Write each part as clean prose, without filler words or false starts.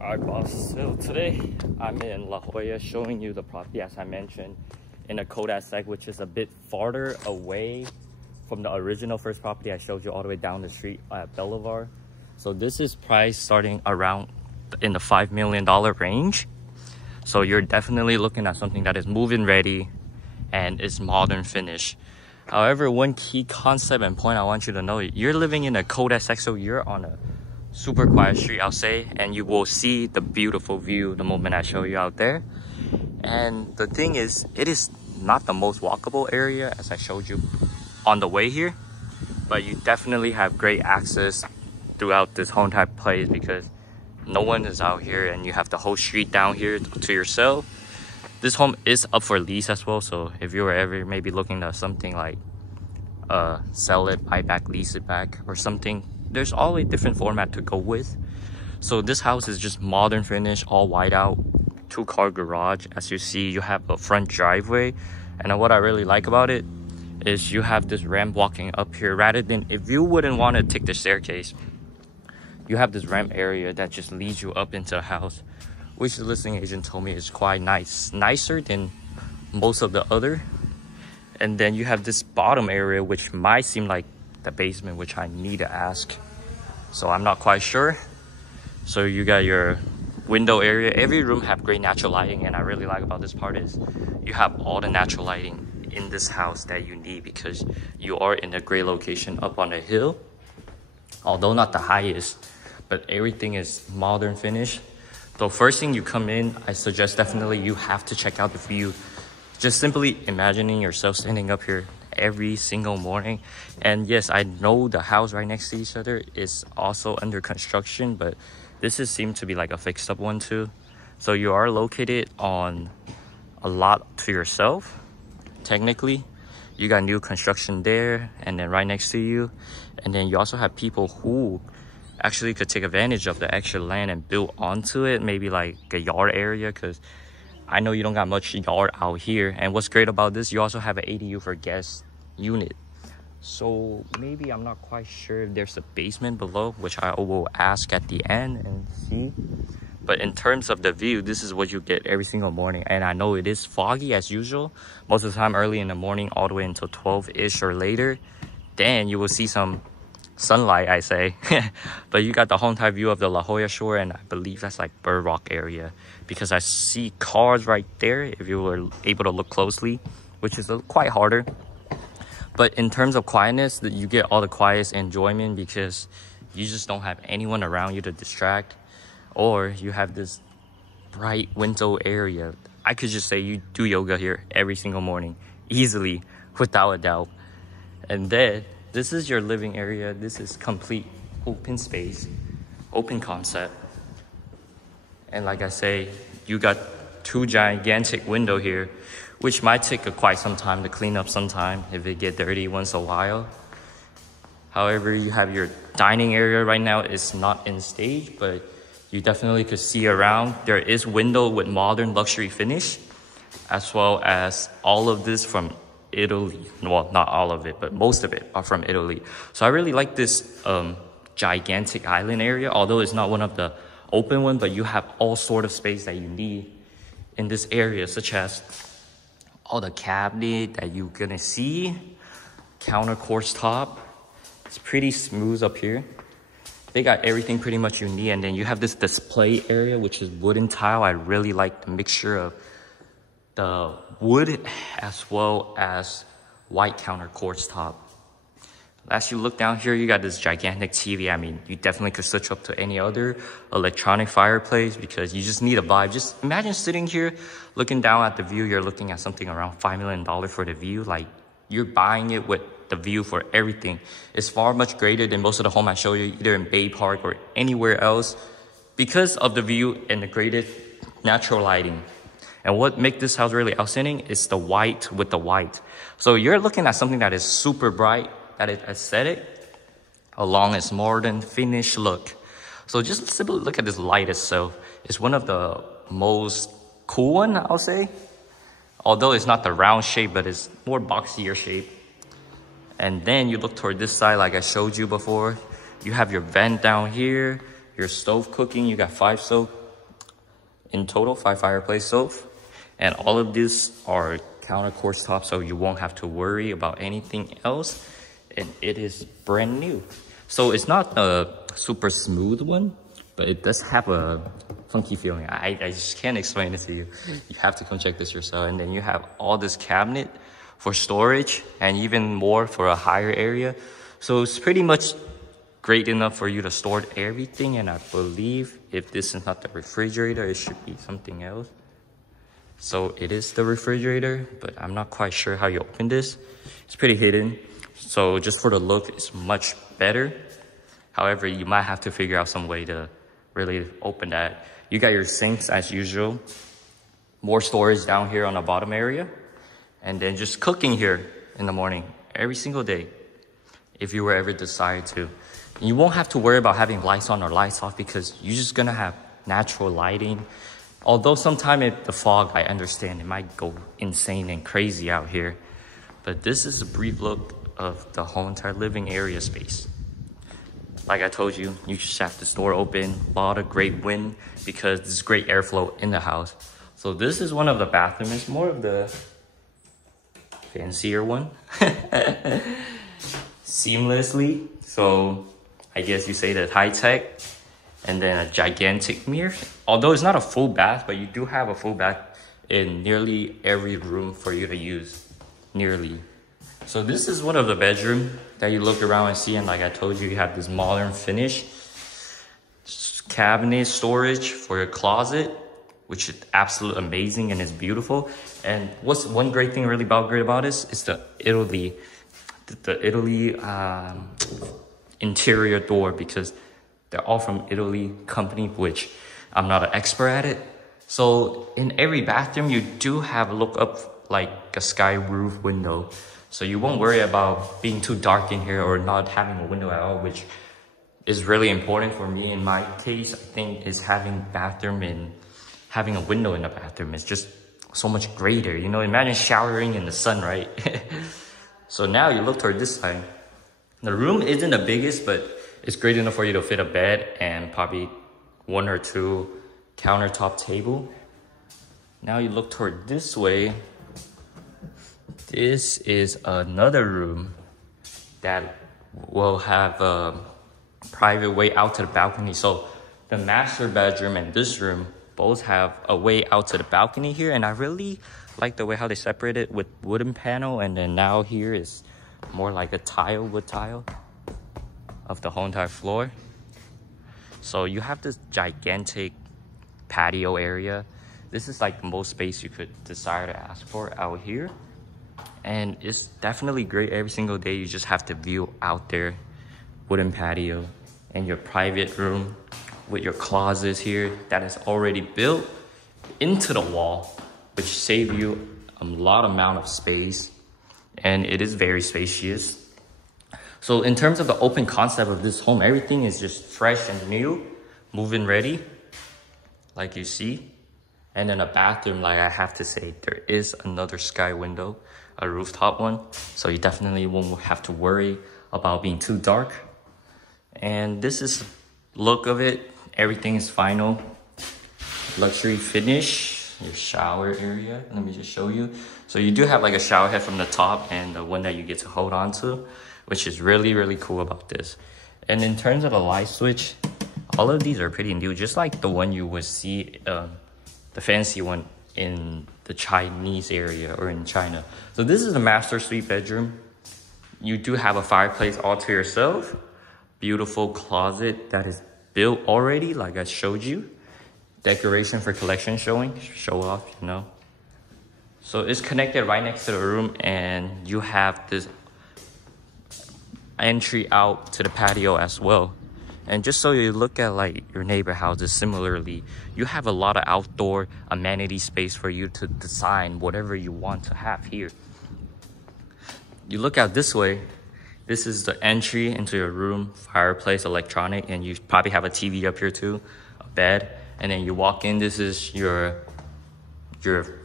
Alright boss, so today I'm in La Jolla showing you the property as I mentioned in a cul-de-sac, which is a bit farther away from the original first property I showed you all the way down the street at Boulevard. So this is priced starting around in the $5 million range. So you're definitely looking at something that is move-in ready and is modern finish. However, one key concept and point I want you to know, you're living in a cul-de-sac, so you're on a super quiet street, I'll say, and you will see the beautiful view the moment I show you out there. And the thing is, it is not the most walkable area as I showed you on the way here, but you definitely have great access throughout this whole entire place because no one is out here and you have the whole street down here to yourself. This home is up for lease as well, so if you were ever maybe looking at something like sell it, buy back, lease it back or something, there's always different format to go with. So this house is just modern finish, all white out, 2-car garage. As you see, you have a front driveway, and what I really like about it is you have this ramp walking up here rather than if you wouldn't want to take the staircase, you have this ramp area that just leads you up into the house, which the listing agent told me is quite nice, nicer than most of the other. And then you have this bottom area which might seem like the basement, which I need to ask, so I'm not quite sure. So you got your window area. Every room have great natural lighting, and I really like about this part is you have all the natural lighting in this house that you need because you are in a great location up on a hill, although not the highest, but everything is modern finish. So first thing you come in, I suggest definitely you have to check out the view. Just simply imagining yourself standing up here every single morning. And yes, I know the house right next to each other is also under construction, but this is seemed to be like a fixed up one too. So you are located on a lot to yourself. Technically, you got new construction there and then right next to you. And then you also have people who actually could take advantage of the extra land and build onto it, maybe like a yard area, because I know you don't got much yard out here. And what's great about this, you also have an ADU for guests unit. So maybe I'm not quite sure if there's a basement below, which I will ask at the end and see. But in terms of the view, this is what you get every single morning. And I know it is foggy as usual most of the time, early in the morning all the way until 12-ish or later. Then you will see some sunlight, I say. But you got the whole entire view of the La Jolla shore, and I believe that's like Bird Rock area because I see cars right there if you were able to look closely, which is quite harder. But in terms of quietness, you get all the quietest enjoyment because you just don't have anyone around you to distract, or you have this bright window area. I could just say you do yoga here every single morning easily, without a doubt. And then this is your living area. This is complete open space, open concept. And like I say, you got 2 gigantic windows here, which might take quite some time to clean up sometime if it get dirty once a while. However, you have your dining area right now. It's not in stage, but you definitely could see around. There is window with modern luxury finish, as well as all of this from Italy. Well, not all of it, but most of it are from Italy. So I really like this gigantic island area, although it's not one of the open ones, but you have all sort of space that you need in this area, such as all the cabinet that you're gonna see, counter quartz top. It's pretty smooth up here. They got everything pretty much you need. And then you have this display area, which is wooden tile. I really like the mixture of the wood as well as white counter quartz top. As you look down here, you got this gigantic TV. I mean, you definitely could switch up to any other electronic fireplace because you just need a vibe. Just imagine sitting here, looking down at the view. You're looking at something around $5 million for the view. Like, you're buying it with the view for everything. It's far much greater than most of the home I show you, either in Bay Park or anywhere else, because of the view and the graded natural lighting. And what makes this house really outstanding is the white with the white. So you're looking at something that is super bright, that is aesthetic, along its modern finish look. So just simply look at this light itself. It's one of the most cool one, I'll say. Although it's not the round shape, but it's more boxier shape. And then you look toward this side, like I showed you before. You have your vent down here. your stove cooking. You got 5 stove in total, 5 fireplace stove. And all of these are counter course top, so you won't have to worry about anything else. And it is brand new. So it's not a super smooth one, but it does have a funky feeling. I just can't explain it to you. You have to come check this yourself. And then you have all this cabinet for storage and even more for a higher area. So it's pretty much great enough for you to store everything. And I believe if this is not the refrigerator, it should be something else. So it is the refrigerator, but I'm not quite sure how you open this. It's pretty hidden. So just for the look, it's much better. However, you might have to figure out some way to really open that. You got your sinks as usual. More storage down here on the bottom area. And then just cooking here in the morning every single day, if you were ever decide to. You won't have to worry about having lights on or lights off because you're just gonna have natural lighting. Although sometime in the fog, I understand it might go insane and crazy out here. But this is a brief look of the whole entire living area space. Like I told you, you just have the door open, a lot of great wind because there's great airflow in the house. So this is one of the bathrooms. It's more of the fancier one. Seamlessly. So I guess you say that high tech. And then a gigantic mirror. Although it's not a full bath, but you do have a full bath in nearly every room for you to use. Nearly. So this is one of the bedrooms that you look around and see, and like I told you, you have this modern finish. Cabinet storage for your closet, which is absolutely amazing and is beautiful. And what's one great thing really great about this is the Italy interior door, because they're all from Italy company, which I'm not an expert at it. So in every bathroom, you do have a look up like a sky roof window. So you won't worry about being too dark in here or not having a window at all, which is really important for me. In my case, I think is having bathroom and having a window in the bathroom is just so much greater. You know, imagine showering in the sun, right? So now you look toward this side. The room isn't the biggest, but it's great enough for you to fit a bed and probably 1 or 2 countertop table. Now you look toward this way. This is another room that will have a private way out to the balcony. So the master bedroom and this room both have a way out to the balcony here. And I really like the way how they separate it with wooden panel. And then now here is more like a wood tile of the whole entire floor. So you have this gigantic patio area. This is like the most space you could desire to ask for out here. And it's definitely great every single day. You just have to view out there, wooden patio, and your private room with your closets here that is already built into the wall, which save you a lot amount of space. And it is very spacious. So in terms of the open concept of this home, everything is just fresh and new, move-in ready, like you see. And then a bathroom, like I have to say, there is another sky window, a rooftop one. So you definitely won't have to worry about being too dark. And this is the look of it. Everything is final. Luxury finish, your shower area. Let me just show you. So you do have like a shower head from the top and the one that you get to hold on to, which is really, really cool about this. And in terms of the light switch, all of these are pretty new, just like the one you would see, the fancy one in the Chinese area or in China. So this is the master suite bedroom. You do have a fireplace all to yourself. Beautiful closet that is built already, like I showed you. Decoration for collection showing, show off, you know. So it's connected right next to the room, and you have this entry out to the patio as well. And just so you look at like your neighbor houses similarly, you have a lot of outdoor amenity space for you to design whatever you want to have here. You look out this way, this is the entry into your room, fireplace, electronic, and you probably have a TV up here too, a bed. And then you walk in, this is your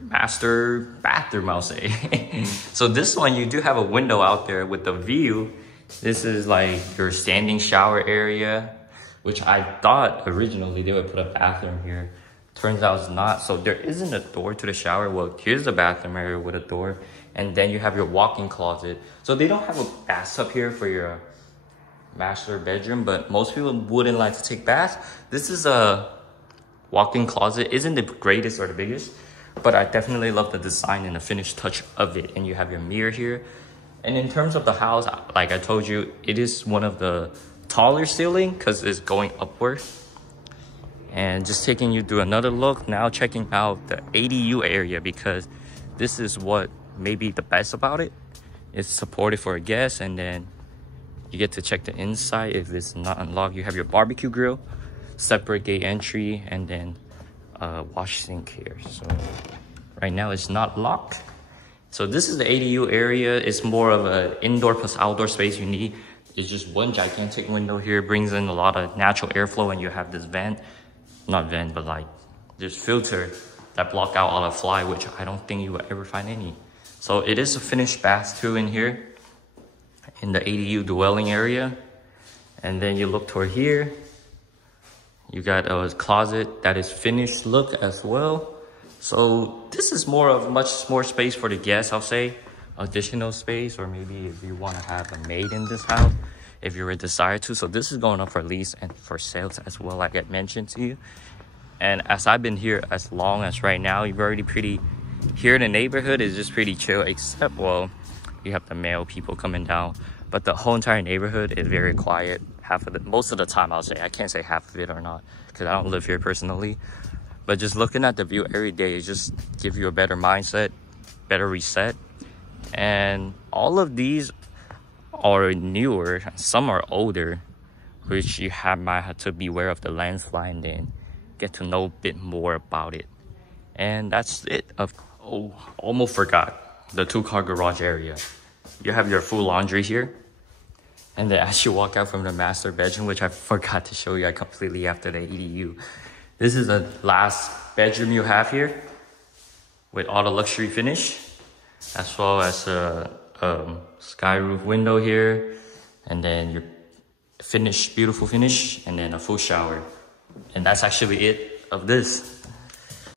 master bathroom, I'll say. So this one, you do have a window out there with the view. This is like your standing shower area, which I thought originally they would put a bathroom here. Turns out it's not. So there isn't a door to the shower. Well, here's the bathroom area with a door. And then you have your walk-in closet. So they don't have a bathtub here for your master bedroom, but most people wouldn't like to take baths. This is a walk-in closet. Isn't the greatest or the biggest, but I definitely love the design and the finished touch of it. And you have your mirror here. And in terms of the house, like I told you, it is one of the taller ceiling because it's going upward. And just taking you through another look, now checking out the ADU area, because this is what may be the best about it. It's supported for a guest, and then you get to check the inside. If it's not unlocked, you have your barbecue grill, separate gate entry, and then a wash sink here. So right now it's not locked. So this is the ADU area. It's more of an indoor plus outdoor space you need. It's just one gigantic window here, brings in a lot of natural airflow, and you have this vent. Not vent, but like this filter that block out all the fly, which I don't think you will ever find any. So it is a finished bath too in here, in the ADU dwelling area. And then you look toward here, you got a closet that is finished look as well. So this is more of much more space for the guests, I'll say. Additional space, or maybe if you want to have a maid in this house, if you're a desire to. So this is going up for lease and for sales as well, like I mentioned to you. And as I've been here as long as right now, you're already pretty, here in the neighborhood is just pretty chill, except, well, you have the male people coming down, but the whole entire neighborhood is very quiet. Most of the time, I'll say. I can't say half of it or not, because I don't live here personally. But just looking at the view every day, it just gives you a better mindset, better reset. And all of these are newer, some are older, which you might have to beware of the landslide and then get to know a bit more about it. And that's it. Almost forgot the 2-car garage area. You have your full laundry here. And then as you walk out from the master bedroom, which I forgot to show you, I completely after the EDU. This is the last bedroom you have here with all the luxury finish, as well as a sky roof window here, and then your finish, beautiful finish, and then a full shower. And that's actually it of this.